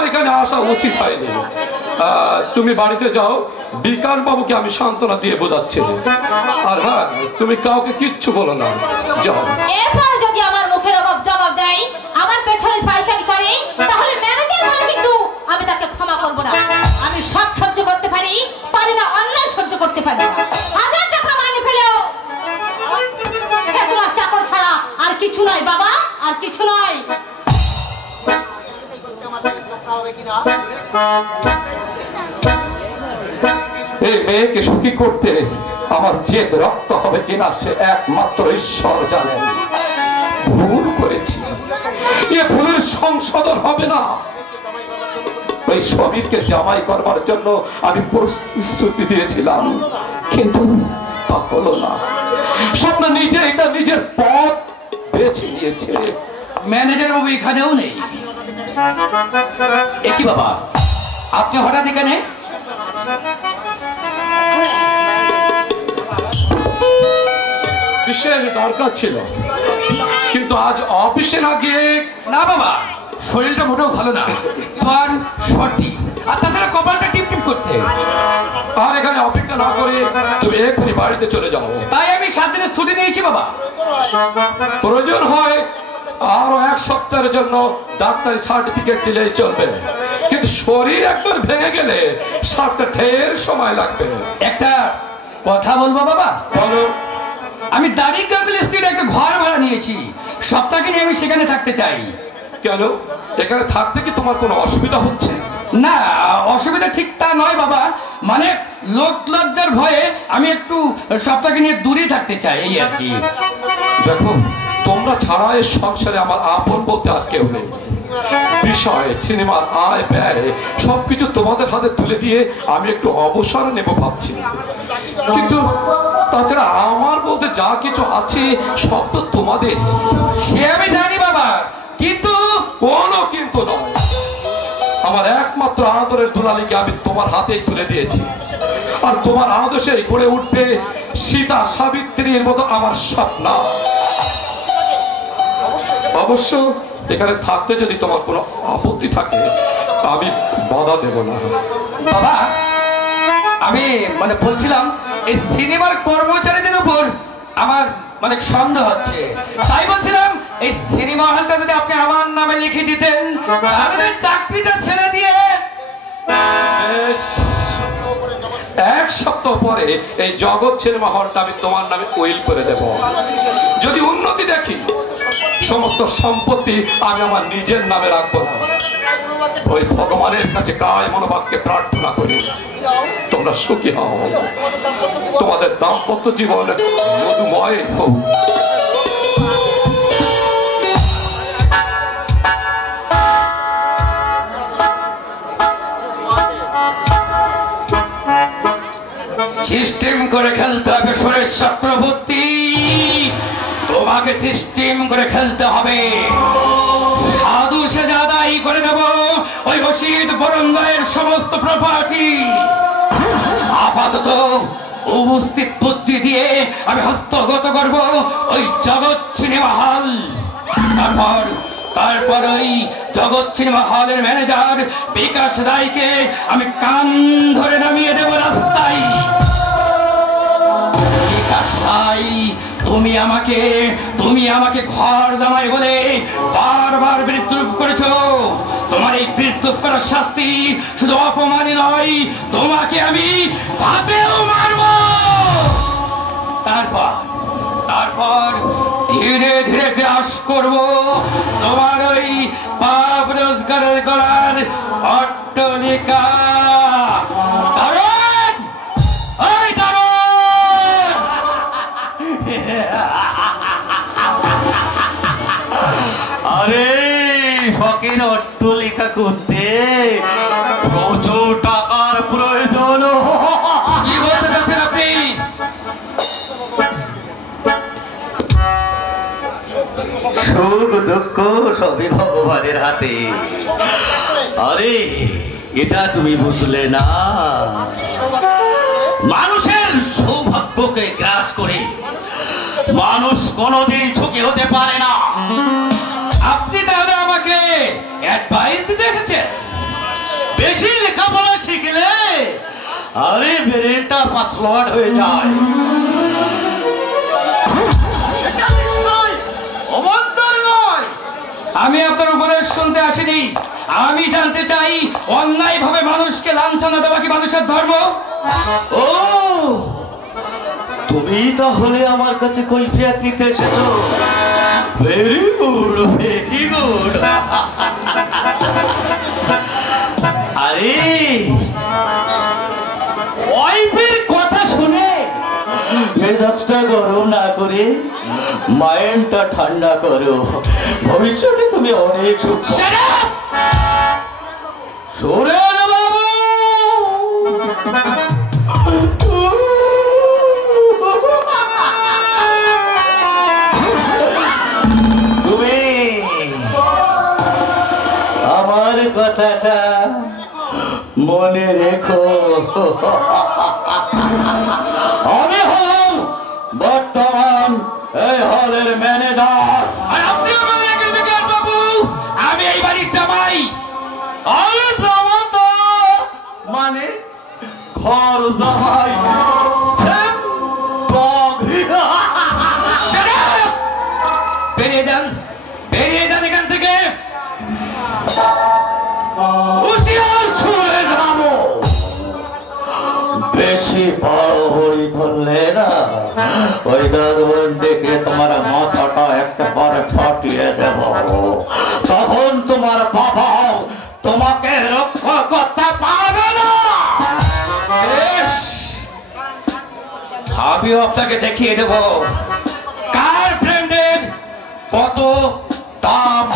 তোমার এখানে আসা উচিত হয়নি। তুমি বাড়িতে যাও, বিকাশ বাবুকে আমি সান্ত্বনা দিয়ে বোঝাচ্ছি। আর হ্যাঁ, তুমি কাউকে কিচ্ছু বলো না, যাও। এরপরে যদি আমার মুখের জবাব দেয়, আমার পেছনে পাইচারি করে, তাহলে ম্যানেজার বলে কিন্তু আমি তাকে ক্ষমা করব না। আমি সব সহ্য করতে পারি না, অন্যায় সহ্য করতে পারি না। হাজার টাকা মাইনে পেলেও সে তোমার চাকর ছাড়া আর কিছু নয় বাবা, আর কিছু নয়। এই মেয়েকে সুখী করতে আমার জেদ রক্ত হবে কিনা সে একমাত্র ঈশ্বর জানেন। ভুল করেছি, এ ভুলের সংশোধন হবে না। ওই সমীরকে জামাই করবার জন্য আমি প্রস্তুতি দিয়েছিলাম, কিন্তু তা হলো না। স্বপ্ন নিজে এটা নিজের পথ বেছে নিয়েছে। ম্যানেজার বাবু এখানেও নেই। একই বাবা, আপনি হঠাৎ এখানে? বিশেষ দরকার ছিল, কিন্তু আজ অফিসে না গিয়ে। না বাবা, শরীরটা মোটেও ভালো না, তোমার সর্দি, আর তাছাড়া কপালটা টিপ টিপ করছে। আর এখানে অপেক্ষা না করে তুমি এক্ষুনি বাড়িতে চলে যাও। তাই আমি 7 দিনের ছুটি নিয়েছি বাবা। প্রয়োজন হয় আরো 1 সপ্তাহের জন্য ডাক্তারি সার্টিফিকেট দিলেই চলবে, কিন্তু শরীর একবার ভেঙে গেলে সারতে ঢের সময় লাগবে। একটা কথা বলবো বাবা? বলো। আমি দারিদ্র স্ট্রিটে একটা ঘর ভাড়া নিয়েছি, সপ্তাহখানি আমি সেখানে থাকতে চাই। কেন, এখানে থাকতে কি তোমার কোনো অসুবিধা হচ্ছে? না, অসুবিধা ঠিক তা নয় বাবা, মানে লোক লজ্জার ভয়ে আমি একটু সপ্তাহখানি দূরেই থাকতে চাই, এই আর কি। দেখো, তোমরা ছাড়া এই সংসারে আমার আপন বলতে আর কেউ নেই। বিষয়, সিনেমার আয় ব্যয় সবকিছু তোমাদের হাতে তুলে দিয়ে আমি একটু অবসর নেব ভাবছি, কিন্তু তাছাড়া আমার বলতে যা কিছু আছে সব তো তোমাদের। সে আমি জানি বাবা, কিন্তু কোনো কিন্তু নয়। আমার একমাত্র আদরের দুলালিকে আমি তোমার হাতেই তুলে দিয়েছি, আর তোমার আদর্শে গড়ে উঠবে সীতা সাবিত্রীর মতো আমার স্বপ্ন। অবশ্য এখানে থাকতে যদি তোমার কোনো আপত্তি থাকে আমি বাধা দেব না। বাবা, আমি মানে বলছিলাম, এই সিনেমার কর্মচারীদের উপর আমার মানে সন্দেহ হচ্ছে, তাই বলছিলাম এই সিনেমা হলটা যদি আপনি আমার নামে লিখে দিতেন, তাহলে চাকরিটা ছেড়ে দিয়ে 1 সপ্তাহ পরে এই জগৎ সিনেমা হলটা আমি তোমার নামে উইল করে দেব। যদি উন্নতি দেখি, সমস্ত সম্পত্তি আমি আমার নিজের নামে রাখবো না। ওই ভগবানের কাছে কায় মনোভাবকে প্রার্থনা করি তোমরা সুখী হও, তোমাদের দাম্পত্য জীবন মধুময় হোক। সিস্টেম করে খেলতে হবে সুরেশ চক্রবর্তী, তোমাকে সিস্টেম করে খেলতে হবে। সাধু সেজাদাই করে দেব ওই রশিদ বরঙ্গায়ের সমস্ত প্রপার্টি। আপাতত উপস্থিত বুদ্ধি দিয়ে আমি হস্তগত করব ওই জগৎ সিনেমা হল। তারপর ওই জগৎ সিনেমা হলের ম্যানেজার বিকাশ রায়কে আমি কান ধরে নামিয়ে দেব রাস্তায়। বিকাশ রায়, তুমি আমাকে ঘর দামাই বলে বারবার বিদ্রুপ করেছো। তোমার এই বিদ্রুপ করার শাস্তি শুধু অপমানই নয়, তোমাকে আমি ভাতেও মারব। তারপর ধীরে ধীরে গ্রাস করব তোমার ওই পাপ রোজগারের করার অট্টালিকা। আরে ফকির অট্টালিকা করতে প্রচুর টাকার প্রয়োজন। কি বলতে চাচ্ছেন আপনি? সুখ দুঃখ সবই ভগবানের হাতে। আরে এটা তুমি বুঝলে না? মানুষের সৌভাগ্যকে গ্রাস করে মানুষ কোনোদিন সুখী হতে পারে না। আপনি তাহলে আমাকে অ্যাডভাইস দিতে এসেছেন? আরে ব্রেনটা পাসওয়ার্ড হয়ে যায়। এটা নিশ্চয়ই অবান্তর নয়। আমি আপনার উপদেশ শুনতে আসিনি, আমি জানতে চাই অন্যায় ভাবে মানুষকে লাঞ্ছনা দেওয়া কি মানুষের ধর্ম? ও, তুমি তাহলে আমার কাছে কৈফিয়ত নিতে এসেছো। Very good, very good. আরে ওয়াইফের কথা শুনে মেজাজটা গরম না করে মাইন্ডটা ঠান্ডা করো, ভবিষ্যতে তুমি অনেক সুখ পাবে। সুরেন বাবু, তুমি আমার কথাটা মনে রেখো। আমি হলাম বর্তমান এই হলের ম্যানেজার। আর আপনি আমার একজন বিজ্ঞান বাবু, আমি এই বাড়ির জামাই। আরে জামা তো মানে ঘর জামাই। Same dog. Shut up! বেরিয়ে যান, বেরিয়ে যান এখান থেকে। হুঁশিয়ার ছুঁড়ে যাবো। বেশি বাড়াবাড়ি করলে না ওই দারুণ দেখে তোমার মাথাটা একেবারে ফাটিয়ে দেব। তখন তোমার বাবা তোমাকে রক্ষা করতে পারবে না। বেশ, আমিও আপনাকে দেখিয়ে দেব কার ব্র্যান্ডের কত দাম।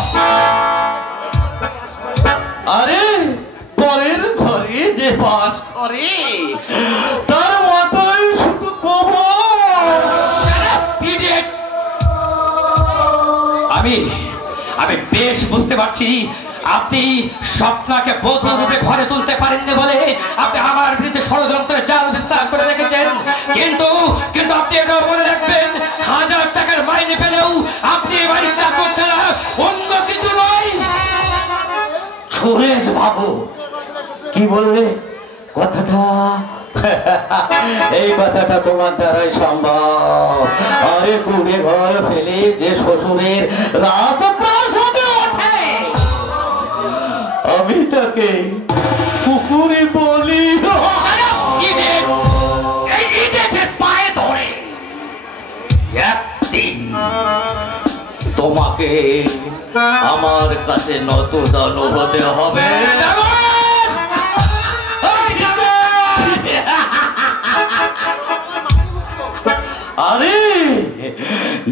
আরে পরের ঘরে যে বাস করে তার মতোই শুধু গোবর। Shut up, idiot! আমি বেশ বুঝতে পারছি আপনি স্বপ্নাকে বধূ রূপে ঘরে তুলতে পারেননি বলে আপনি আমার বিরুদ্ধে ষড়যন্ত্রের জাল বিস্তার করে রেখেছেন। কিন্তু কিন্তু আপনি এটা মনে রাখবেন, 1000 টাকার মাইনে পেলেও আপনি এই বাড়ির চাকর ছাড়া অন্য কিছু নয়। সুরেশ বাবু, কি বললে কথাটা? এই কথাটা তোমার দ্বারাই সম্ভব। আরে কুড়ে ঘর ফেলে যে শ্বশুরের রাজপ্রাসাদে ওঠে, আমি তাকে কুকুরে বলি। Shut up, idiot! এই idiot-এর পায়ে ধরে একদিন তোমাকে আমার কাছে নত জানু হতে হবে। আরে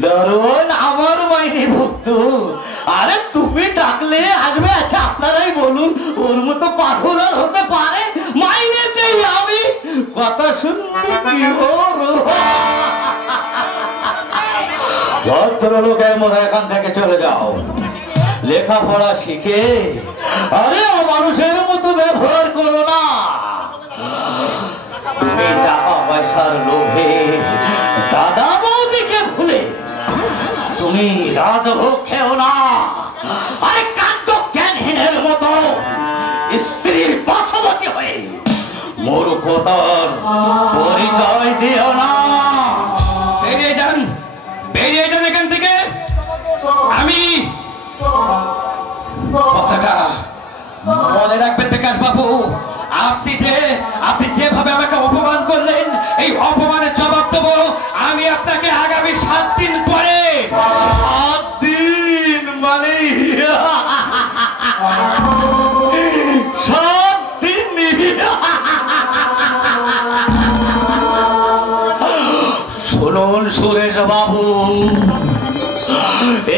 দারুণ, আমার মাইনে ভক্ত। আরে তুমি ডাকলে আসবে। আচ্ছা আপনারাই বলুন, ওর মতো পাগল আর হতে পারে? মাইনে দেই আমি, কথা শুনবে কি ওর? ভদ্রলোক মনে এখান থেকে চলে যাও, লেখাপড়া শিখে আরে মানুষের মতো ব্যবহার করো না। তুমি টাকা পয়সার লোভে দাদা বৌদিকে ভুলে তুমি রাজভোগ খেও না। আরে কাণ্ড জ্ঞানহীনের মতো স্ত্রীর পাশাপাশি হয়ে মূর্খতার পরিচয় দিও না। বেরিয়ে যান, বেরিয়ে যান এখান থেকে। আমি কথাটা মনে রাখবেন বিকাশ বাবু, আপনি যেভাবে আমাকে অপমান করলেন, এই অপমানের জবাব দেবো আমি আপনাকে আগামী 7 দিন পরে। 7 দিন মানে 7 দিন? শুনুন সুরেশ বাবু,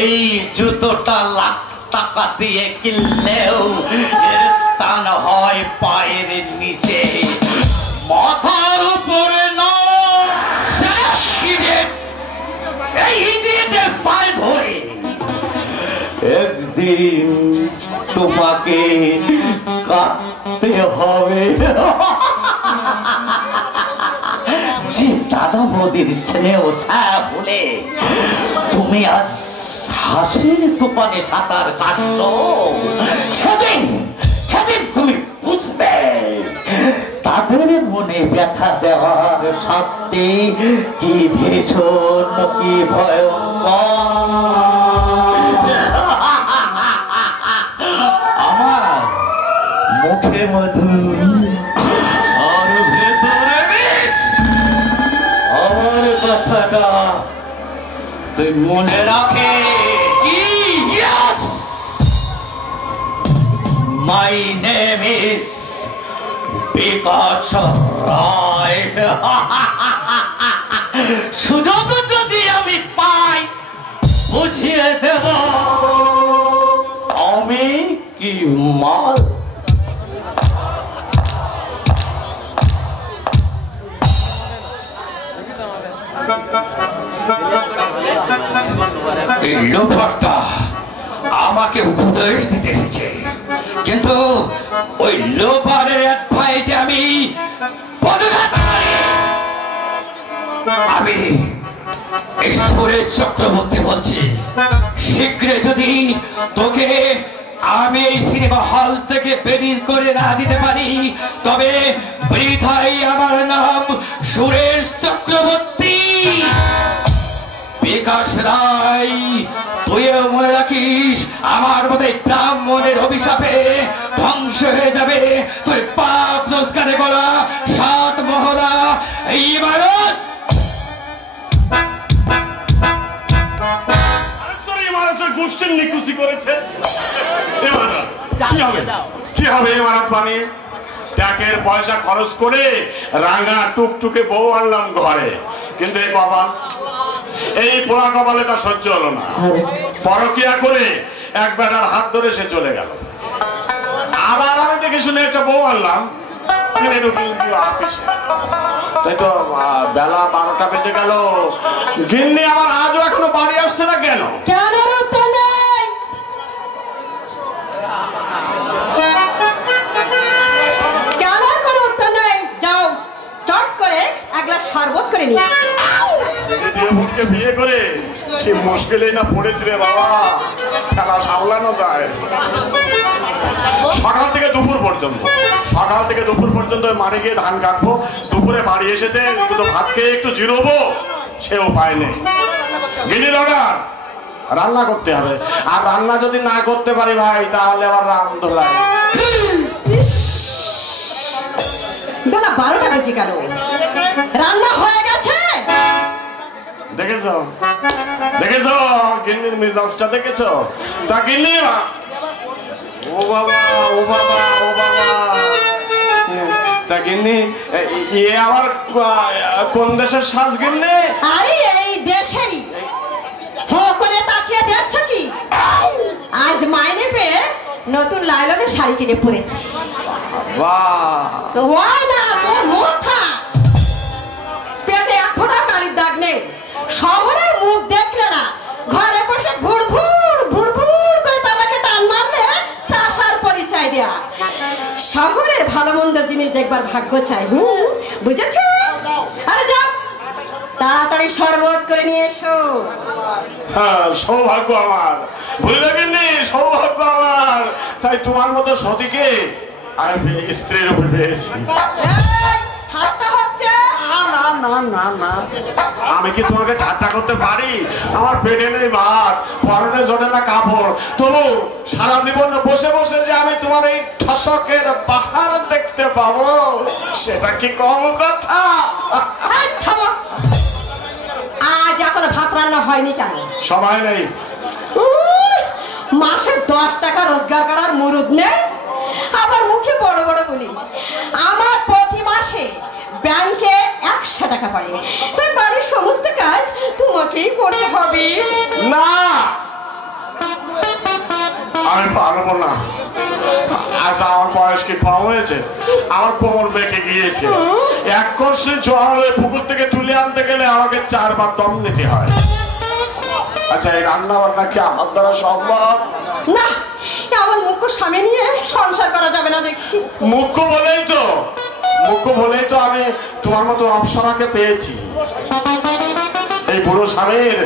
এই জুতোটা লাখ টাকা দিয়ে কিনলেও এর স্থান হয় পায়ের নিচে, মাথার উপরে নয়। এই ইডিয়েটের পায়ে ধরে একদিন তোমাকে কাটতে হবে। যে দাদা বৌদির স্নেহ ছায়া বলে তুমি আজ হাসির তুফানে সাঁতার কাটছো, সেদিন তুমি বুঝবে তাদের মনে প্রাণে ব্যথা দেওয়ার শাস্তি কি ভীষণ, কি ভয়ঙ্কর। আমার মুখে মধু আর ভেতরে বিষ। আমার কথাটা তুই মনে রাখে। Yes! My name is বিকাশ রায়। সুযোগ যদি আমি পাই বুঝিয়ে দেব আমি কি মাল। এই লোকটা আমাকে উপদেশ দিতে এসেছে, কিন্তু ওই লোপারের অ্যাডভাইসে আমি পদঘাত করি। আমি ঈশ্বরের চক্রবর্তী বলছি, শীঘ্রই যদি তোকে আমি এই সিনেমা হল থেকে বেরিয়ে করে না দিতে পারি, তবে বৃথাই আমার নাম সুরেশ চক্রবর্তী। বিকাশ রায়, তুইও মনে রাখিস, আমার মতো ব্রাহ্মণের অভিশাপে ধ্বংস হয়ে যাবে তোর পাপ রোজগারে গলা 7 মহলা এই ভারত। গোষ্ঠীর নিকুচি করেছে। কি হবে ইমারত বানিয়ে? ট্যাকের পয়সা খরচ করে রাঙা টুকটুকে বউ আনলাম ঘরে, কিন্তু এই কপাল, এই পোড়া কপালে তা সহ্য হলো না। পরকিয়া করে এক বেটার হাত ধরে সে চলে গেল। আবার আমি দেখে শুনে একটা বউ আনলাম, তাই তো বেলা 12টা বেজে গেল, গিন্নি আমার আজও এখনো বাড়ি আসছে না কেন? শরবত করে নিয়ে বিয়ে করে কি মুশকিলে না পড়েছি রে বাবা, খেলা সামলানো যায়। সকাল থেকে দুপুর পর্যন্ত মাঠে গিয়ে ধান কাটবো, দুপুরে বাড়ি এসেছে দুটো ভাত খেয়ে একটু জিরোবো, সে উপায় নেই। গিনির অর্ডার, রান্না করতে হবে, আর রান্না যদি না করতে পারি ভাই তাহলে আবার রাম ধোলাই। 12টা বেজে গেল, রান্না হয়ে গেছে। দেখেছো গিন্নির মেজাজটা দেখেছো? তা গিন্নি, ও বাবা তা গিন্নি ইয়ে আবার কোন দেশের শ্বাস গিন্নি? আরে এই দেশেরই। হো করে তাকিয়ে দেখছো কি? আজ মাইনে পেয়ে নতুন লাইলনের শাড়ি কিনে পরেছি। পেটে 1 ফোঁটা কালির দাগ নেই, শহরের মুখ দেখলে না, ঘরে বসে ভুড় করে তোমাকে টান মারলে চাষার পরিচয় দেয়া। শহরের ভালো মন্দ জিনিস দেখবার ভাগ্য চাই। বুঝেছ? আরে যাও তাড়াতাড়ি শরবত করে নিয়ে এসো। হ্যাঁ, সৌভাগ্য আমার, বুঝলে গিন্নি, সৌভাগ্য আমার। তাই তোমার মতো সতীকে আমি স্ত্রীর উপরে পেয়েছি। আমি কি তোমাকে ঠাট্টা করতে পারি? আমার পেটে নেই ভাত, পরনে জোটে না কাপড়, তবু সারা জীবন বসে বসে যে আমি তোমার এই ঠসকের পাহাড় দেখতে পাবো, সেটা কি কম কথা? আজ এখনো ভাত রান্না হয়নি কেন? সময় নেই। মাসে 10 টাকা রোজগার করার মুরুদ নেই, আবার মুখে বড় বড় বলি। আমার প্রতি মাসে ব্যাংকে 100 টাকা পড়ে, তাই বাড়ির সমস্ত কাজ তোমাকেই করতে হবে। না, আমি পারবো না। আজ আমার বয়স কি কম হয়েছে? আমার কোমর বেঁকে গিয়েছে। 1 কলসি জল পুকুর থেকে তুলে আনতে গেলে আমাকে 4 বার দম নিতে হয়। আচ্ছা, এই রান্না বান্না কি আমার দ্বারা সম্ভব? না, আমার মুখ্য স্বামী নিয়ে সংসার করা যাবে না দেখছি। মুখ্য বলেই তো আমি তোমার মতো অপসরাকে পেয়েছি। এই বুড়ো স্বামীর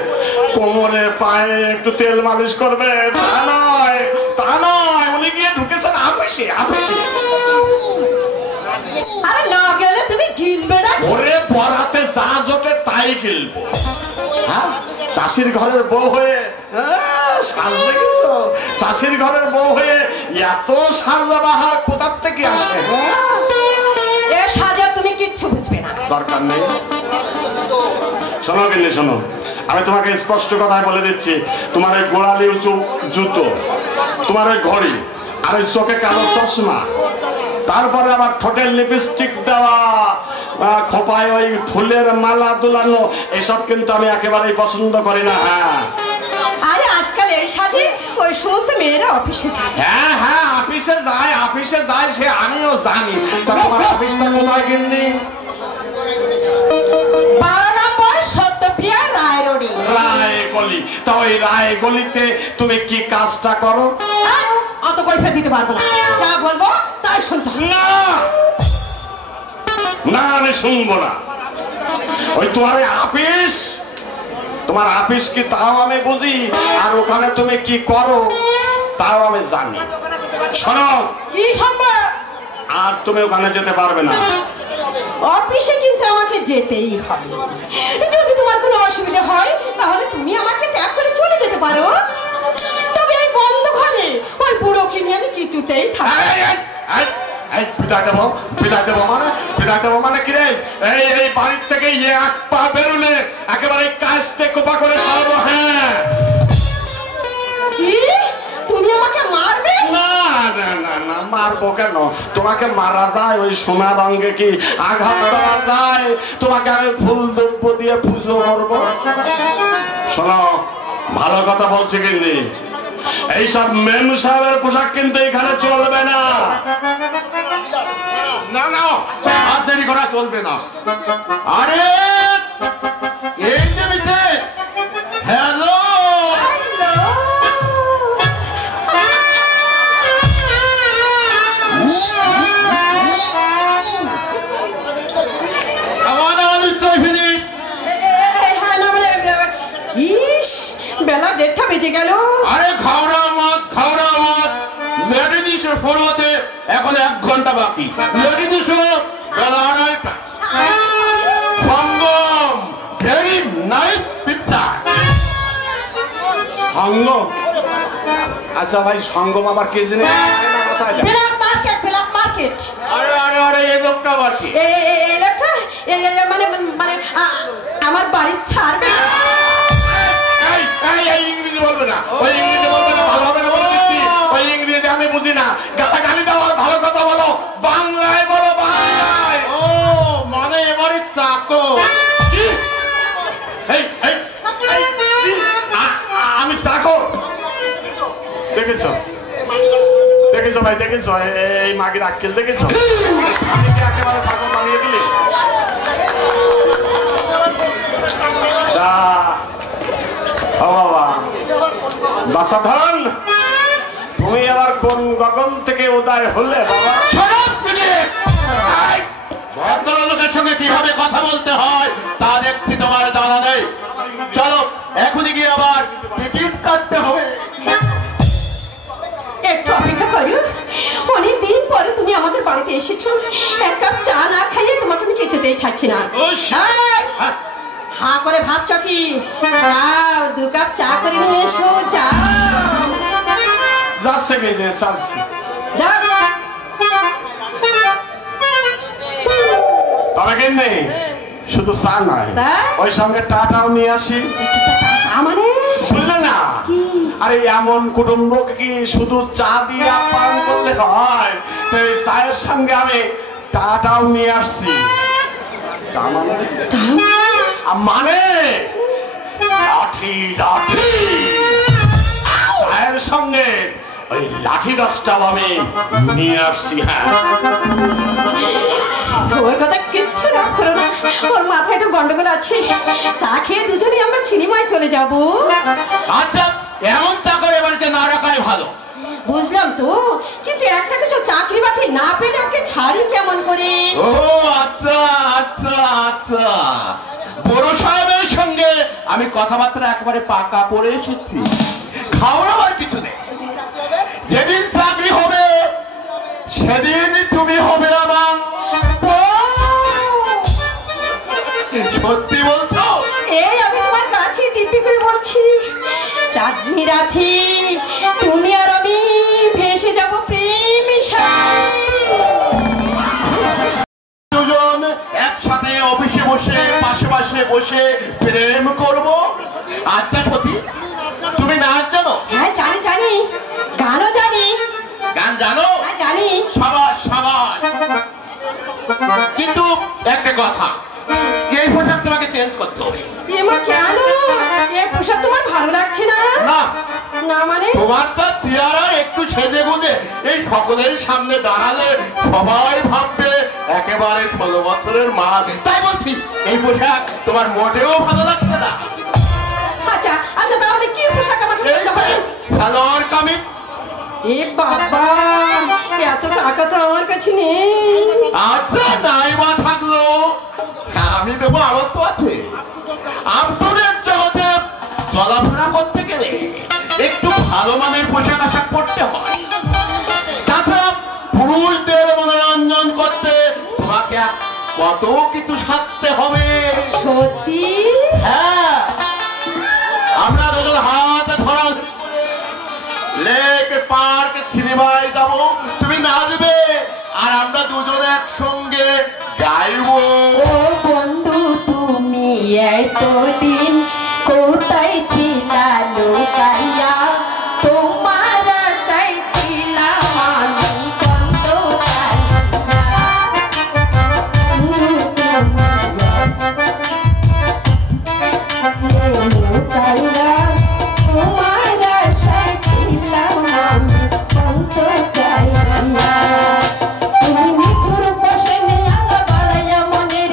কোমরে পায়ে একটু তেল মালিশ করবে তা নয়, উনি গিয়ে ঢুকেছেন আপিসে। আরে না গেলে তুমি গিলবে না? ওরে বরাতে যা জোটে তাই গিলবো। হ্যাঁ, চাষির ঘরের বউ হয়ে সাজ দেখেছো? চাষির ঘরের বউ হয়ে এত সাজা বাহার কোথার থেকে আসে? এ সাজা তুমি কিচ্ছু বুঝবে না। দরকার নেই। শোনো গিন্নি শোনো, আমি তোমাকে স্পষ্ট কথায় বলে দিচ্ছি, তোমার এই গোড়ালি উঁচু জুতো, তোমার ওই ঘড়ি, আর ওই চোখে কালো চশমা, তারপরে আবার ঠোঁটের লিপস্টিক দেওয়া, খোপায় ওই ফুলের মালা দুলানো, এসব কিন্তু আমি একেবারেই পছন্দ করি না। হ্যাঁ আরে আজকাল এই সাজে ওই সমস্ত মেয়েরা অফিসে যায়। হ্যাঁ হ্যাঁ, অফিসে যায় সে আমিও জানি। তা তোমার অফিসটা কোথায় গিন্নি? 12 নম্বর সত্যপ্রিয়া রায় রোডে। রায়গলি। তা ওই রায়গলিতে তুমি কি কাজটা করো? অত কৈফিয়ত দিতে পারবো না, যা বলবো তাই শুনতে হবে। না না, আমি শুনবো না। ওই তোমার অফিস, তোমার অফিস কি তাও আমি বুঝি, আর ওখানে তুমি কি করো তাও আমি জানি। শোনো, কি শুনবো? আর তুমি ওখানে যেতে পারবে না। অফিসে কিন্তু আমাকে যেতেই হবে। যদি তোমার কোনো অসুবিধা হয় তাহলে তুমি আমাকে ত্যাগ করে চলে যেতে পারো, তবে এই বন্ধ ঘরে ওই বুড়োকে নিয়ে আমি কিছুতেই থাকবো না। বিদায় দেবো মানে কি রে? এই বাড়ির থেকে এক পা বেরোলে একেবারে কাস্তে কোপা করে ছাড়বো। হ্যাঁ, কি তুমি আমাকে মারবে? না না না না, মারবো কেন? তোমাকে মারা যায়? ওই সোনা রঙে কি আঘাত দেওয়া যায়? তোমাকে আমি ফুল দ্রব্য দিয়ে পুজো করবো? শোনো, ভালো কথা বলছি কিন্তু এইসব মেম সাহেবের পোশাক কিন্তু এখানে চলবে না। না না, আর দেরি করা চলবে না। আরে এই যে মিসেস, হ্যালো, ইস, বেলা 1:30 বেজে গেল। আরে খাওয়া মত লেডিস শুরু হতে এখন 1 ঘন্টা বাকি। লেডিস বেলা 2:30। সঙ্গম, ভেরি নাইস পিকচার। সঙ্গম? আচ্ছা ভাই, সঙ্গম আবার কি জিনিস? Black market. আরে আরে আরে, এই লোকটা আবার কি? এই লোকটা মানে মানে আমার বাড়ি ছাড়বে। ইংরেজি বলবে না, ওই ইংরেজি বলবে না, ভালো হবে না বলে দিচ্ছি। ওই ইংরেজি আমি বুঝি না, গালাগালি দাও আর ভালো কথা বলো। বাংলায় বলো, বাংলায়। ও মানে এবারে চাকর। আমি চাকর? দেখেছো ভাই, দেখেছো এই মাগির আক্কেল দেখেছো? স্বামীকে একেবারে চাকর বানিয়ে দিলি। ও বাবা, বাসাধন, তুমি আবার কোন গগন থেকে উদয় হলে বাবা? ভদ্রলোকের সঙ্গে কিভাবে কথা বলতে হয় তা দেখছি তোমার জানা নেই। চলো এখনই গিয়ে আবার টিকিট কাটতে হবে। একটু অপেক্ষা করো, অনেকদিন পরে তুমি আমাদের বাড়িতে এসেছো। 1 কাপ চা না খাইয়ে তোমাকে আমি কিছুতেই ছাড়ছি না। হা করে ভাবছ কি? যাও 2 কাপ চা করে নিয়ে এসো। যাও যাচ্ছে গেলে যাচ্ছি। যাও। তবে কিন্তু শুধু চা নয়, ওই সঙ্গে টাটাও নিয়ে আসি। মানে বুঝলে না? আরে এমন কুটুম্বকে কি শুধু চা দিয়ে আপ্যায়ন করলে হয়? তো এই চায়ের সঙ্গে আমি টাটাও নিয়ে আসছি। মানে লাঠি চায়ের সঙ্গে ওই লাঠি গাছটাও আমি নিয়ে আসছি। হ্যাঁ, ওর কথা কিচ্ছু না করো না, ওর মাথায় একটু গন্ডগোল আছে। চা খেয়ে দুজনেই আমরা সিনেমায় চলে যাব। আচ্ছা, এমন চাকর এবারে না রাখাই ভালো। বুঝলাম তো, কিন্তু একটা কিছু চাকরি বাকরি না পেলে ওকে ছাড়ি কেমন করে? ও আচ্ছা আচ্ছা আচ্ছা, বড় সাহেবের সঙ্গে আমি কথাবার্তা একেবারে পাকা পড়ে এসেছি। খাওয়াবার কিছু নেই। যেদিন চাকরি হবে সেদিন তুমি হবে আমার। রাধে, তুমি আর আমি ভেসে যাব প্রেম দুজন একসাথে অফিসে বসে পাশে পাশে বসে প্রেম করব। আচ্ছা সতী, তুমি নাচ জানো? হ্যাঁ জানি জানি, গানও জানি। গান জানো? হ্যাঁ জানি। সাবাস সাবাস। কিন্তু একটা কথা, এই পোশাক তোমাকে চেঞ্জ করতে হবে। এমা কেন? এই পোশাক তোমার ভালো লাগছে না? না না মানে? তোমার তো চেহারার একটু সেজে গুজে এই সকলের সামনে দাঁড়ালে সবাই ভাববে একেবারে 16 বছরের মা। তাই বলছি এই পোশাক তোমার মোটেও ভালো লাগছে না। আচ্ছা আচ্ছা, তাহলে কি পোশাক আমার পরতে হবে? সালোয়ার কামিজ। এ বাবা, এত টাকা তো আমার কাছে নেই। আচ্ছা নাই বা থাকলো, আমি দেবো, আরো তো আছে। আউটডোরের জগতে চলাফেরা করতে গেলে একটু ভালো মানের পোশাক আশাক পরতে হয়। তাছাড়া পুরুষদের মনোরঞ্জন করতে তোমাকে কত কিছু সাজতে হবে। সত্যি? হ্যাঁ, আমরা দুজন হাতে ধরা লেক পার্ক সিনেমায় যাবো, তুমি নাচবে আর আমরা দুজনে একসঙ্গে গাইবো। ও বন্ধু, তুমি এতদিন কোথায় ছিলা লুকাইয়া? তোমার আশায় ছিলাম আমি বন্ধ লুকাইয়া। তোমার আশায় ছিলাম আমি বন্ধ চাইয়া। তুমি নিঠুর বসে নিয়া বাড়াইয়া মনের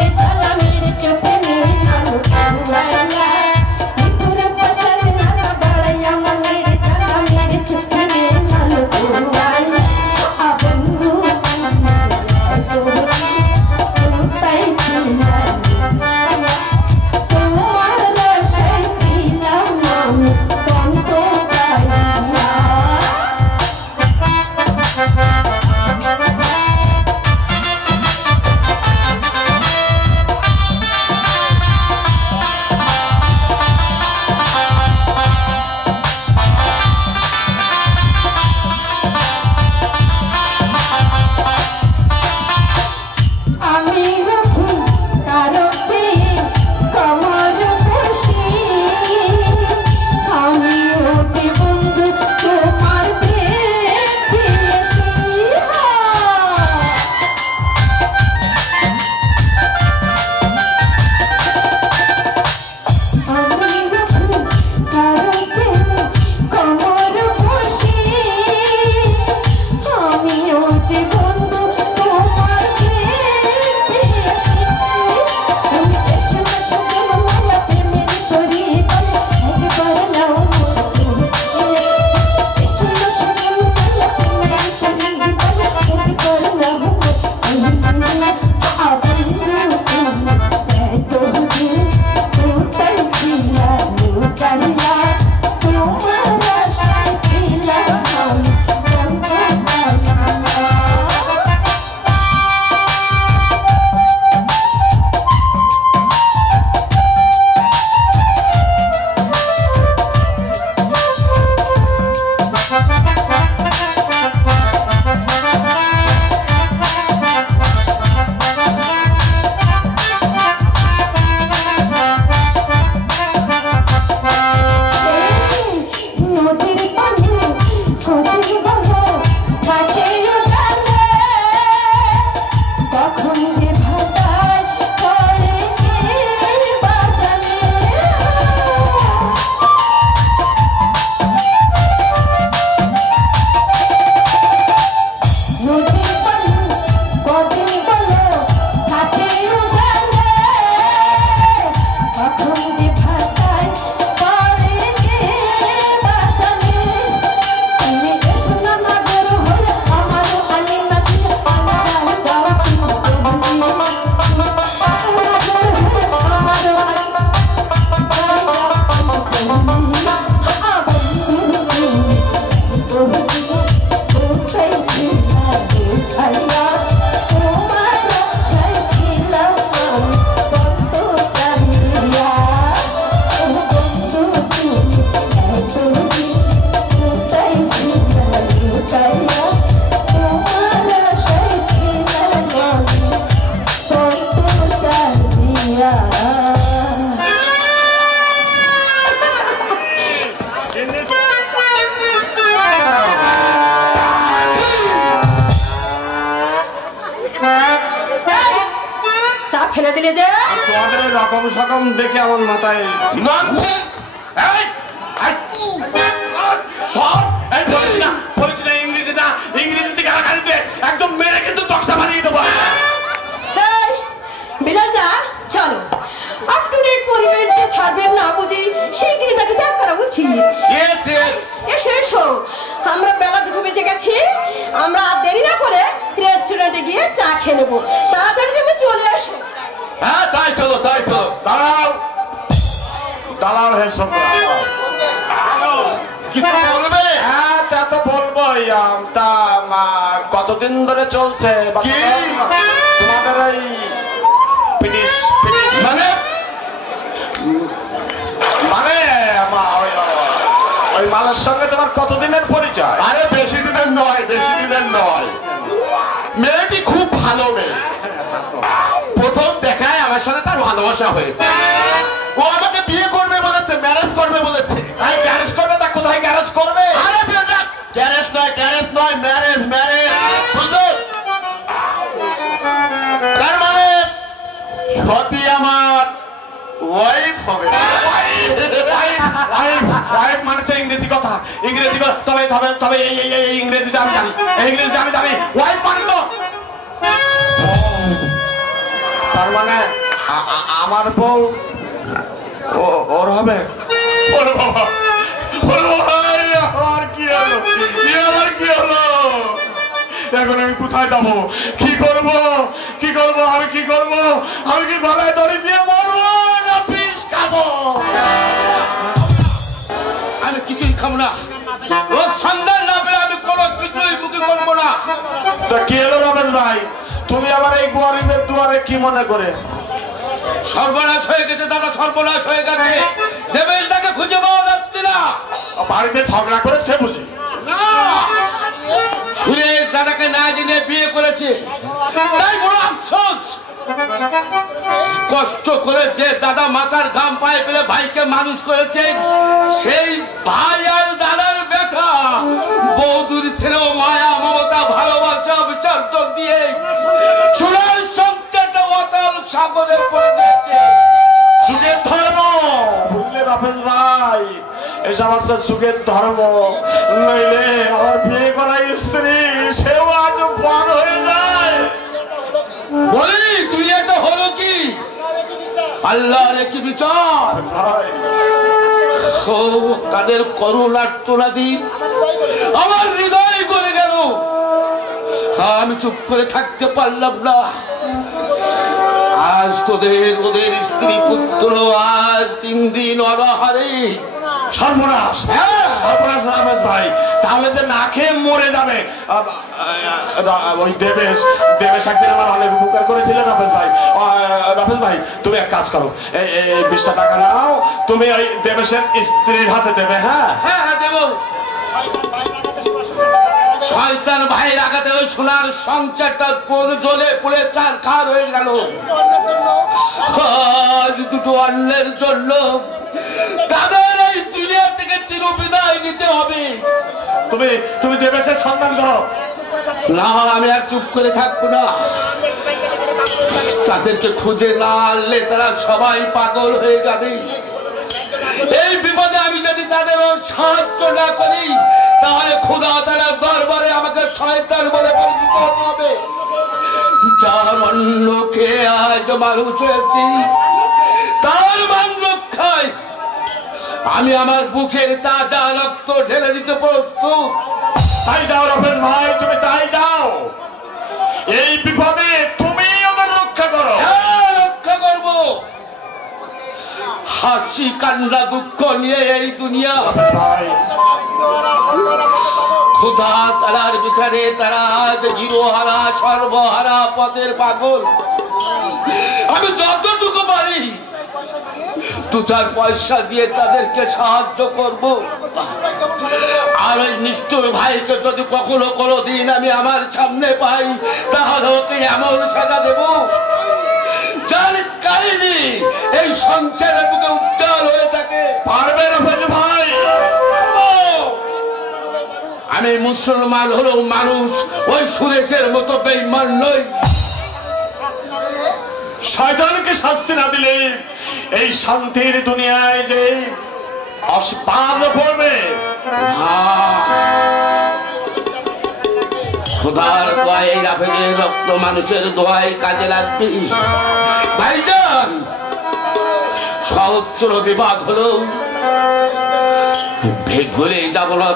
ছেড়ে দিলে যে? তোমাদের এই রকম সকম দেখে আমার মাথায় ননসেন্স! এই, এই, সর! এই বলেছি না ইংরেজিতে গালাগালিতে একদম মেরে কিন্তু তক্তা বানিয়ে দেবো। এই, বিলালদা, চলো। আপ টু ডেট পরিবেশে ছাড়বেন না বুঝি, শিগগিরই তাকে ত্যাগ করা উচিত। Yes, yes. এসো এসো, আমরা বেলা 2 বেজে গেছি, আমরা আর দেরি না করে রেস্টুরেন্টে গিয়ে চা খেয়ে নেবো। তাড়াতাড়ি তুমি চলে আসো। হ্যাঁ, তাই চলো, তাই চলো। দাঁড়াও দাঁড়াও হে ছোকরা, কিছু বলবে? হ্যাঁ তা তো বলবোই। তা কতদিন ধরে চলছে কি? তোমাদের এই পিটিশ পিটিশ মানে মানে ওই মালের সঙ্গে তোমার কতদিনের পরিচয়? আরে বেশি দিনের নয়, বেশি দিনের নয়। মেয়েটি খুব ভালো মেয়ে। প্রথম দেখায় আমার সাথে তার ভালোবাসা হয়েছে। ও আমাকে বিয়ে করবে বলেছে, ম্যারেজ করবে বলেছে। এই গ্যারেজ করবে? তা কোথায় গ্যারেজ করবে? আরে বেটা, গ্যারেজ নয়, ম্যারেজ ম্যারেজ, বুঝলো? তার মানে সতী আমার ওয়াইফ হবে। ওয়াইফ মানে তো ইংরেজি কথা, ইংরেজি কথা। তবে তবে তবে এই ইংরেজিটা আমি জানি, এই ইংরেজিটা আমি জানি। ওয়াইফ মানে তো তার মানে আমার বউ ওর হবে। ওরে বাবা, ওরে বাবা, আমার কি হলো, আমার কি হলো? এখন আমি কোথায় যাবো, কি করব, কি করব, আমি কি করব? আমি কি গলায় দড়ি দিয়ে মরবো না পিস খাবো? আমি কিছুই খাবো না। ওর সন্ধান না পেলে আমি কোনো কিছুই মুখে করবো না। তা কি হলো রমেশ ভাই, তুমি আবার এই গরিবের দুয়ারে কি মনে করে? সর্বনাশ হয়ে গেছে দাদা, সর্বনাশ হয়ে গেছে। দেবেশটাকে খুঁজে পাওয়া যাচ্ছে না। বাড়িতে ঝগড়া করে সে বুঝি না, সুরেশ দাদাকে না জেনে বিয়ে করেছে, তাই বড় আফসোস। কষ্ট করে যে দাদা মাথার ঘাম পায়ে ফেলে ভাইকে মানুষ করেছে, সেই ভাই আর দাদার ব্যথা বৌদুর ছেলেও মায়া মমতা ভালোবাসা বিসর্জন দিয়ে সোনার সংসারটা অতল সাগরে পড়ে দিয়েছে। যুগের ধর্ম, বুঝলে রমেশ ভাই, এসব হচ্ছে যুগের ধর্ম। নইলে আমার বিয়ে করা স্ত্রী সেও আজ বড় হয়ে যায়। বলি তুই একটা হলো কি আল্লাহর কি বিচার? ভাই, ও তাদের করুণার তোলাদি আমার হৃদয় করে গেল। আমি চুপ করে থাকতে পারলাম না। আজ ওদের স্ত্রী পুত্র আজ 3 দিন অনাহারে। সর্বনাশ, সর্বনাশ রমেশ ভাই, তাহলে যে না খেয়ে মরে যাবে। ওই দেবেশ একদিন আমার অনেক উপকার করেছিল রমেশ ভাই। রমেশ ভাই, তুমি এক কাজ করো, এই 20টা টাকা নাও, তুমি ওই দেবেশের স্ত্রীর হাতে দেবে। হ্যাঁ হ্যাঁ হ্যাঁ দেব। শয়তান ভাইয়ের আঘাতে ওই সোনার সংসারটা জ্বলে পুড়ে চারখার হয়ে গেল। আজ দুটো অন্যের জন্য তাদের এই দুনিয়া থেকে চিরবিদায় নিতে হবে। তুমি দেবেশের সন্ধান করো। না, আমি আর চুপ করে থাকবো না। তাদেরকে খুঁজে না আনলে তারা সবাই পাগল হয়ে যাবে। এই বিপদে আমি যদি তাদের সাহায্য না করি, তাহলে খোদা তারা দরবারে আমাকে শয়তান বলে পরিচিত হতে হবে। যার অন্যকে আজ মানুষ হয়েছি, তার মান রক্ষায় আমি আমার বুকের তাজা রক্ত ঢেলে দিতে প্রস্তুত। তাই যাও রমেশ ভাই, তুমি তাই যাও। এই বিপদে তুমি ওদের রক্ষা করো। হ্যাঁ, রক্ষা করব। হাসি কান্না দুঃখ নিয়ে এই দুনিয়া ভাই, ক্ষুধা তারার বিচারে তারা আজ গৃহহারা সর্বহারা পথের পাগল। আমি যতটুকু পারি 2-4 পয়সা দিয়ে তাদেরকে সাহায্য করব। আর ওই নিষ্ঠুর ভাইকে যদি কখনো কোনোদিন আমি আমার সামনে পাই, তাহলে ওকে এমন সাজা দেব যার কাহিনী এই সংসারের বুকে উজ্জ্বল হয়ে থাকে। পারবে রমেশ ভাই? আমি মুসলমান হলেও মানুষ ওই সুরেশের মতো বেঈমান নই। শয়তানকে শাস্তি না দিলে এই শান্তির দুনিয়ায় যে বাজ পড়বে। খোদার দোয়ায় এই রাফেলের রক্ত মানুষের দোয়ায় কাজে লাগবে। ভাইজান, সহস্র বিবাদ হলো ভুলে যাব না